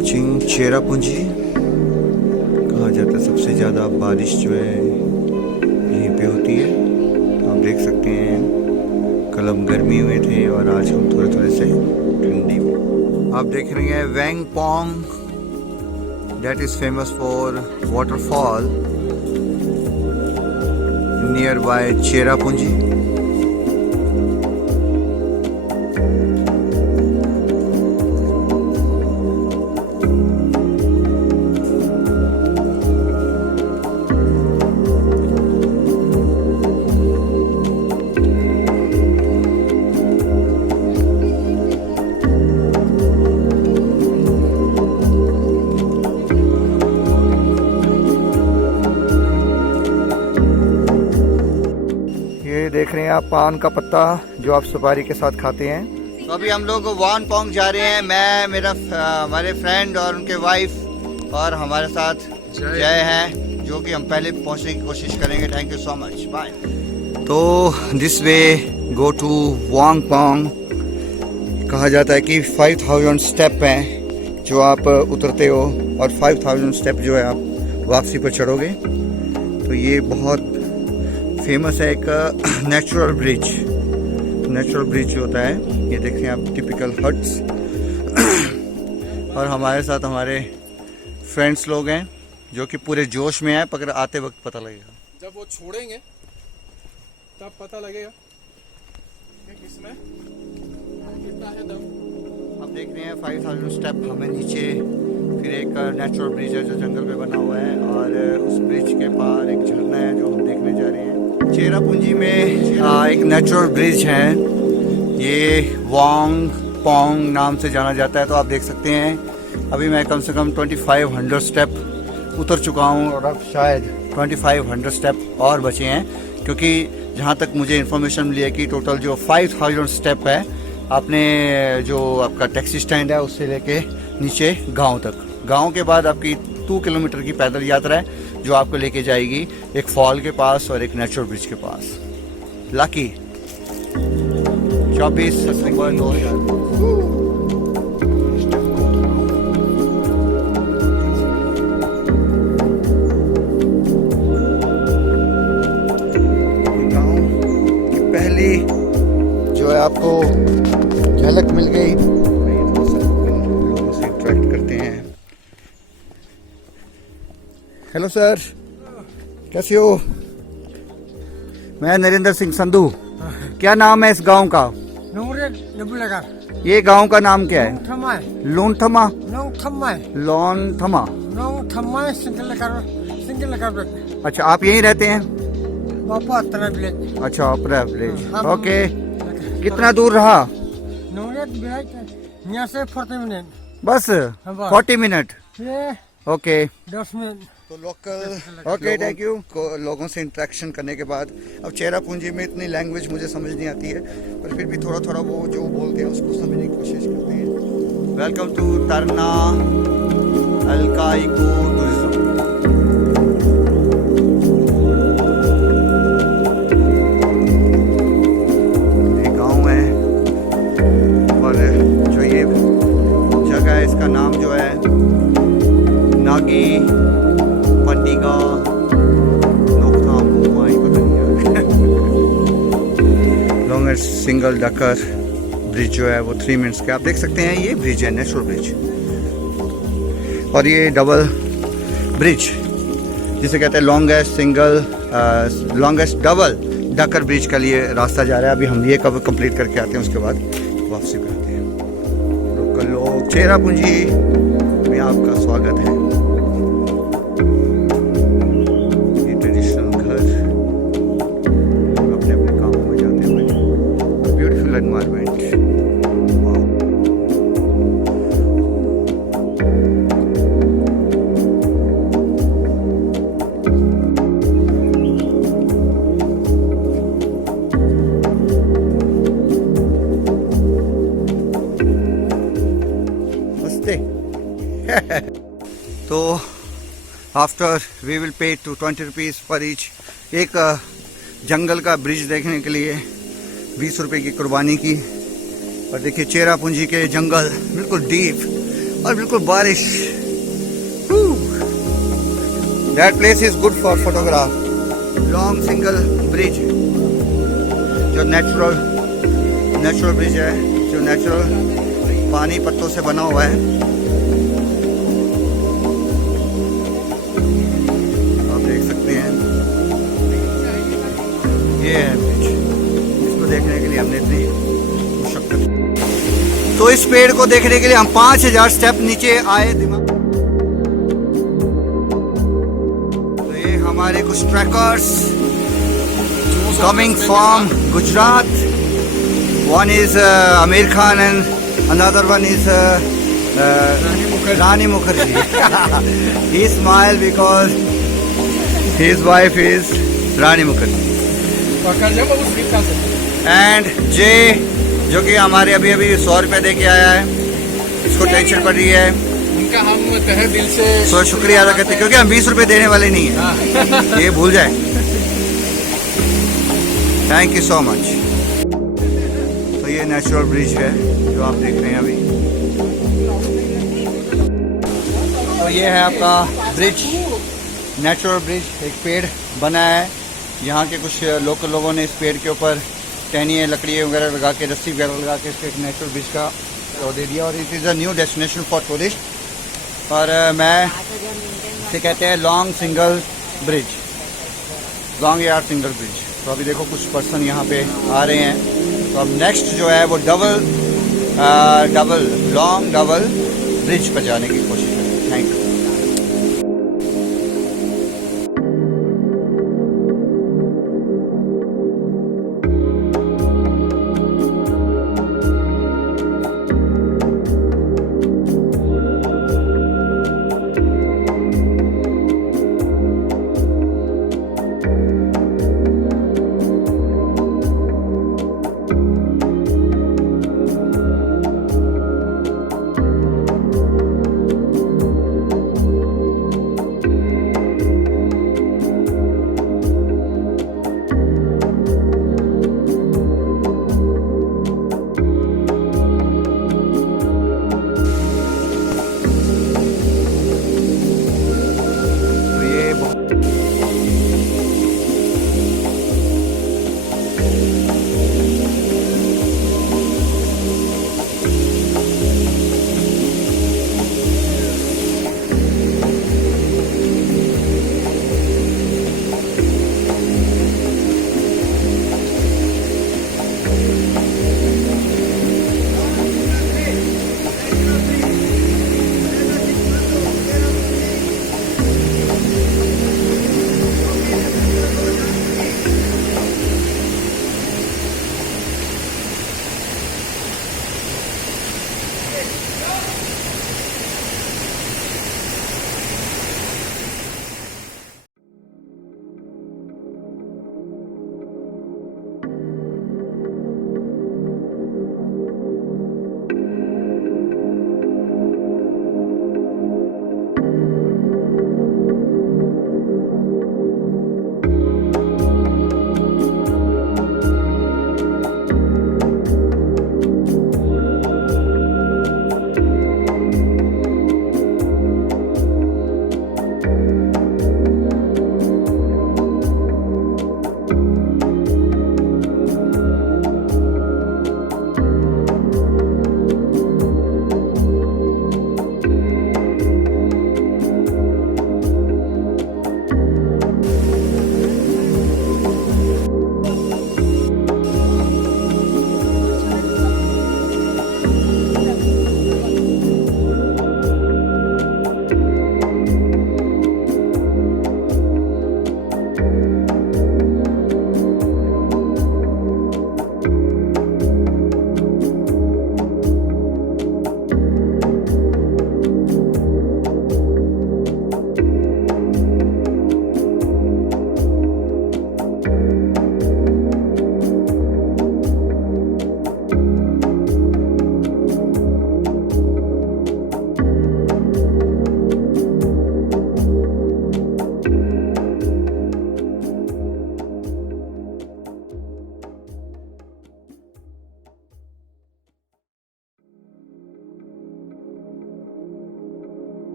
Watching Cherrapunji. कहा जाता है सबसे ज़्यादा बारिश जो है यहीं पे होती है। तो आप देख सकते हैं कल हम गर्मी हुए थे और आज हम थोड़े थोड़े से ठंडी में। आप देख रहे हैं वेंग Pong, that is famous for waterfall near by Cherrapunji. देख रहे हैं आप पान का पत्ता जो आप सुपारी के साथ खाते हैं। तो अभी हम लोग वान पोंग जा रहे हैं, मैं हमारे फ्रेंड और उनके वाइफ और हमारे साथ जय हैं, जो कि हम पहले पहुंचने की कोशिश करेंगे। Thank you so much, bye. तो दिस वे गो टू वांग पोंग। कहा जाता है कि 5000 स्टेप हैं जो आप उतरते हो और 5000 स्टेप जो है आप वापसी पर चढ़ोगे। तो ये बहुत फेमस है एक नेचुरल ब्रिज जो होता है। ये देखें आप, टिपिकल हट्स। और हमारे साथ हमारे फ्रेंड्स लोग हैं जो कि पूरे जोश में हैं, पर आते वक्त पता लगेगा। जब वो छोड़ेंगे तब पता लगेगा कि किसमें कितना है दम। आप देख रहे हैं 5000 स्टेप हमें नीचे, फिर एक नेचुरल ब्रिज है जो जंगल में बना हुआ है, और उस ब्रिज के पार एक झरना है जो हम देखने जा रहे हैं। चेरापूंजी में एक नेचुरल ब्रिज है, ये वांग पोंग नाम से जाना जाता है। तो आप देख सकते हैं अभी मैं कम से कम 2500 स्टेप उतर चुका हूँ और अब शायद 2500 स्टेप और बचे हैं, क्योंकि जहाँ तक मुझे इन्फॉर्मेशन मिली है कि टोटल जो 5000 स्टेप है आपने जो आपका टैक्सी स्टैंड है उससे लेके नीचे गांव तक, गांव के बाद आपकी 2 किलोमीटर की पैदल यात्रा है जो आपको लेके जाएगी एक फॉल के पास और एक नेचुरल ब्रिज के पास। लकी 24 सितंबर 2000। पहली जो है आपको झलक मिल गई। लोगों से इंटरेक्ट करते हैं। हेलो सर, कैसे हो? मैं नरेंद्र सिंह संधू। क्या नाम है इस गांव का? ये गांव का नाम क्या है? लोनथमा। अच्छा, आप यहीं रहते हैं? अच्छा, अपरा विलेज। ओके, कितना दूर रहा? यहाँ से 40 मिनट बस 40 मिनट। Okay, 10 minute. तो लोकल। Okay, thank you. लोगों से इंटरेक्शन करने के बाद अब चेरापूंजी में इतनी लैंग्वेज मुझे समझ नहीं आती है, पर फिर भी थोड़ा थोड़ा वो जो बोलते हैं उसको समझने की कोशिश करते हैं। वेलकम टू तरना अलकाइको टूरिज्म। ये गाँव है और जो ये जगह है इसका नाम जो है नागी पंडिगा नोकथाम हुमाई, पता नहीं। लॉन्गेस्ट सिंगल डकर ब्रिज जो है वो 3 मिनट्स के। आप देख सकते हैं ये ब्रिज है, नेचुरल ब्रिज। और ये डबल ब्रिज जिसे कहते हैं लॉन्गेस्ट डबल डकर ब्रिज का लिए रास्ता जा रहा है। अभी हम ये कब कंप्लीट करके आते हैं, उसके बाद वापसी करते हैं। लोकल लोग, चेरापूंजी में आपका स्वागत है। तो after we will pay to 20 rupees पर ईच। एक जंगल का ब्रिज देखने के लिए 20 रुपये की कुर्बानी की। और देखिए चेरापूंजी के जंगल बिल्कुल डीप, और बिल्कुल बारिश। That place is good for photograph. Long single bridge जो नेचुरल ब्रिज है, जो नेचुरल पानी पत्तों से बना हुआ है। आप देख सकते हैं ये है ब्रिज। इसको देखने के लिए हमने इतनी मुशक्कत। तो इस पेड़ को देखने के लिए हम 5000 स्टेप नीचे आए दिमाग। तो ये हमारे कुछ trackers coming from Gujarat. One is Amir Khan and another one is Rani Mukherjee. He smiled because his wife is Rani Mukherjee. And Jay जो कि हमारे अभी 100 रुपये दे के आया है, इसको टेंशन पड़ रही है। उनका हम तहे दिल से तो शुक्रिया अदा करते हैं, क्योंकि हम 20 रुपये देने वाले नहीं हैं, ये भूल जाए। Thank you so much. तो ये नेचुरल ब्रिज है जो आप देख रहे हैं अभी। तो ये है आपका ब्रिज, नेचुरल ब्रिज। एक पेड़ बना है, यहाँ के कुछ लोकल लोगों ने इस पेड़ के ऊपर टहनियाँ, लकड़ियाँ वगैरह लगा के, रस्सी वगैरह लगा के इसको एक नेचुरल ब्रिज का वो दे दिया। और it is a new destination for tourist. और मैं इसे कहते हैं long single bridge, long yard single bridge. तो अभी देखो कुछ पर्सन यहाँ पे आ रहे हैं। तो अब नेक्स्ट जो है वो लॉन्ग डबल ब्रिज पर जाने की कोशिश करें। Thank you.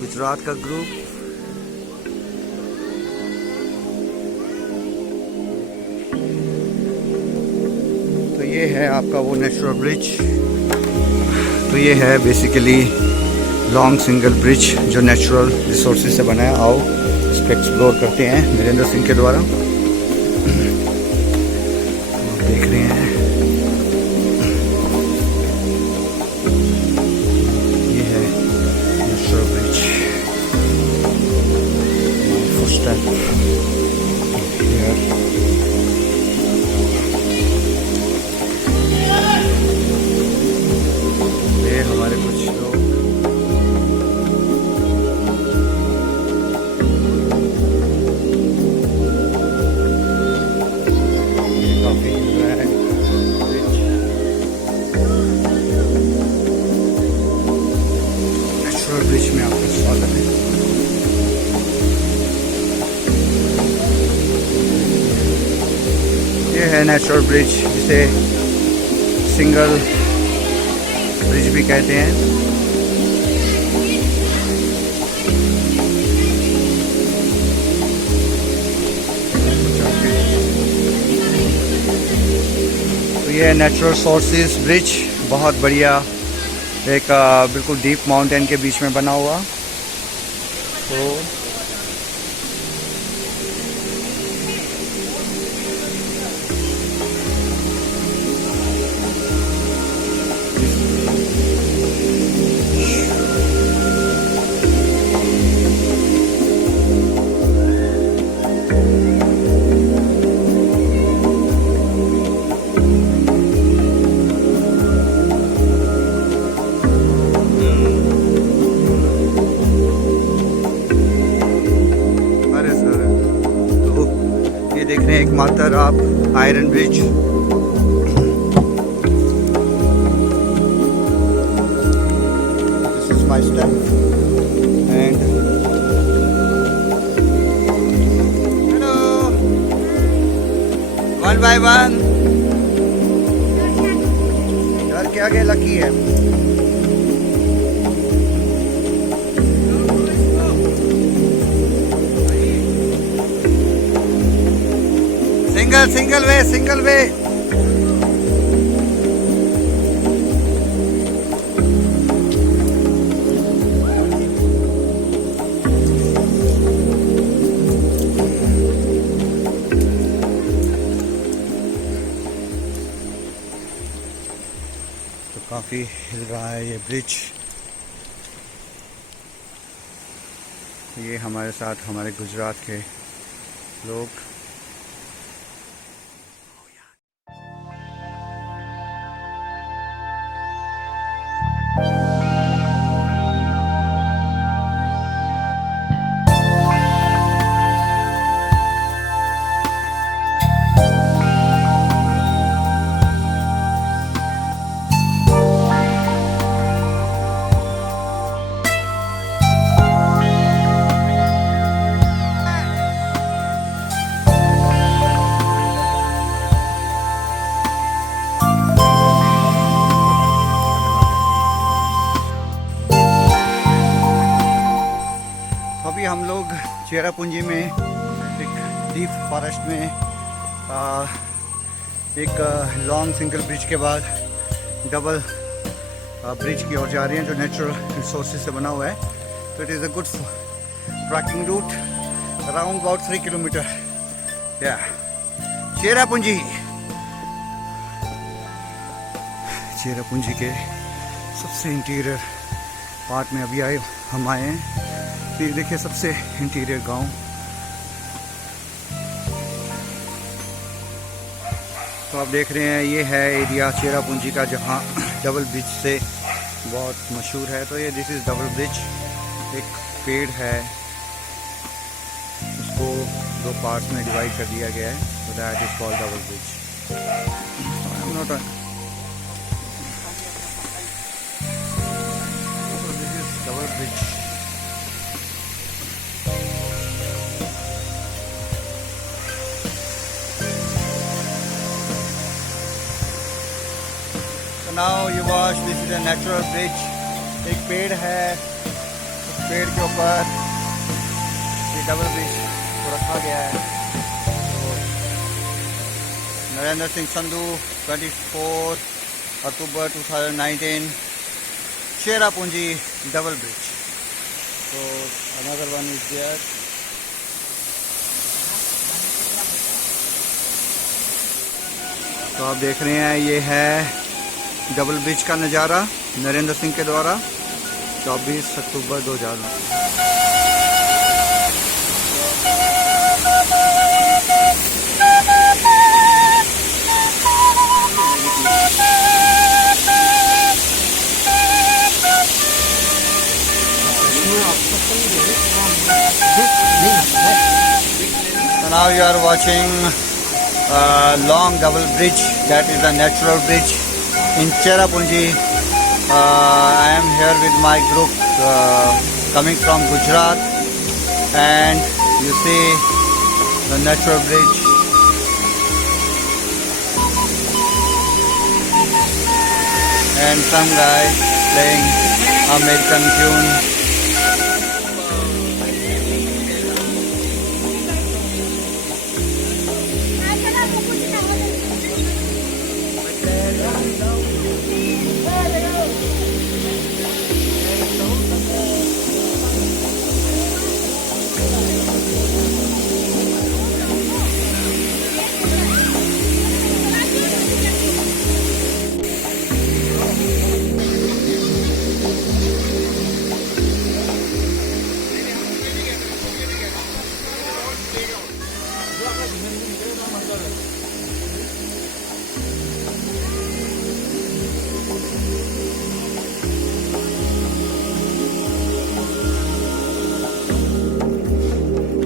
गुजरात का ग्रुप। तो ये है आपका वो नेचुरल ब्रिज। तो ये है बेसिकली लॉन्ग सिंगल ब्रिज जो नेचुरल रिसोर्सेज से बना है। आओ इसको एक्सप्लोर करते हैं वीरेंद्र सिंह के द्वारा। देख रहे हैं ये है नेचुरल ब्रिज। फर्स्ट स्टेप ये हमारे कुछ लोग काफी नेचुरल ब्रिज में आपका स्वागत है। ये है नेचुरल ब्रिज जिसे सिंगल ब्रिज भी कहते हैं। तो ये नेचुरल सोर्सेज ब्रिज बहुत बढ़िया एक बिल्कुल डीप माउंटेन के बीच में बना हुआ। तो देख रहे हैं एकमात्र आप iron bridge. This is my step and hello one by one. घर के आगे लकी है। Single way single way. तो काफी हिल रहा है ये ब्रिज। ये हमारे साथ हमारे गुजरात के लोग। अभी हम लोग चेरापूंजी में एक डीप फॉरेस्ट में एक लॉन्ग सिंगल ब्रिज के बाद डबल ब्रिज की ओर जा रहे हैं जो नेचुरल रिसोर्सेज से बना हुआ है। तो it is a good trekking route around about 3 kilometre. या चेरापूंजी के सबसे इंटीरियर पार्ट में अभी हम आए हैं। ये देखिए सबसे इंटीरियर गांव। तो आप देख रहे हैं ये है एरिया चेरापूंजी का जहां डबल ब्रिज से बहुत मशहूर है। तो ये दिस इज डबल ब्रिज। एक पेड़ है उसको 2 पार्ट्स में डिवाइड कर दिया गया है। तो that is called double bridge. This is double bridge. Now you watch, this is a natural bridge। एक पेड़ है पेड़ के ऊपर ये डबल ब्रिज को रखा गया है। तो नरेंद्र सिंह संधू 24 अक्टूबर 2019 चेरापूंजी डबल ब्रिज। तो अनदर वन इज देयर। तो आप देख रहे हैं ये है डबल ब्रिज का नज़ारा नरेंद्र सिंह के द्वारा 24 अक्टूबर 2019। So now you are watching long double bridge, that is a natural bridge in Cherrapunji. I am here with my group coming from Gujarat, and you see the natural bridge. And some guy playing American tune.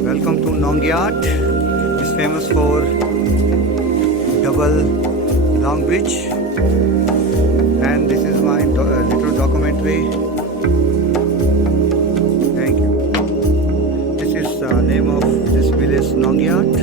Welcome to Nongyat. It's famous for double long bridge, and this is my little documentary. Thank you. This is the name of this village, Nongyat.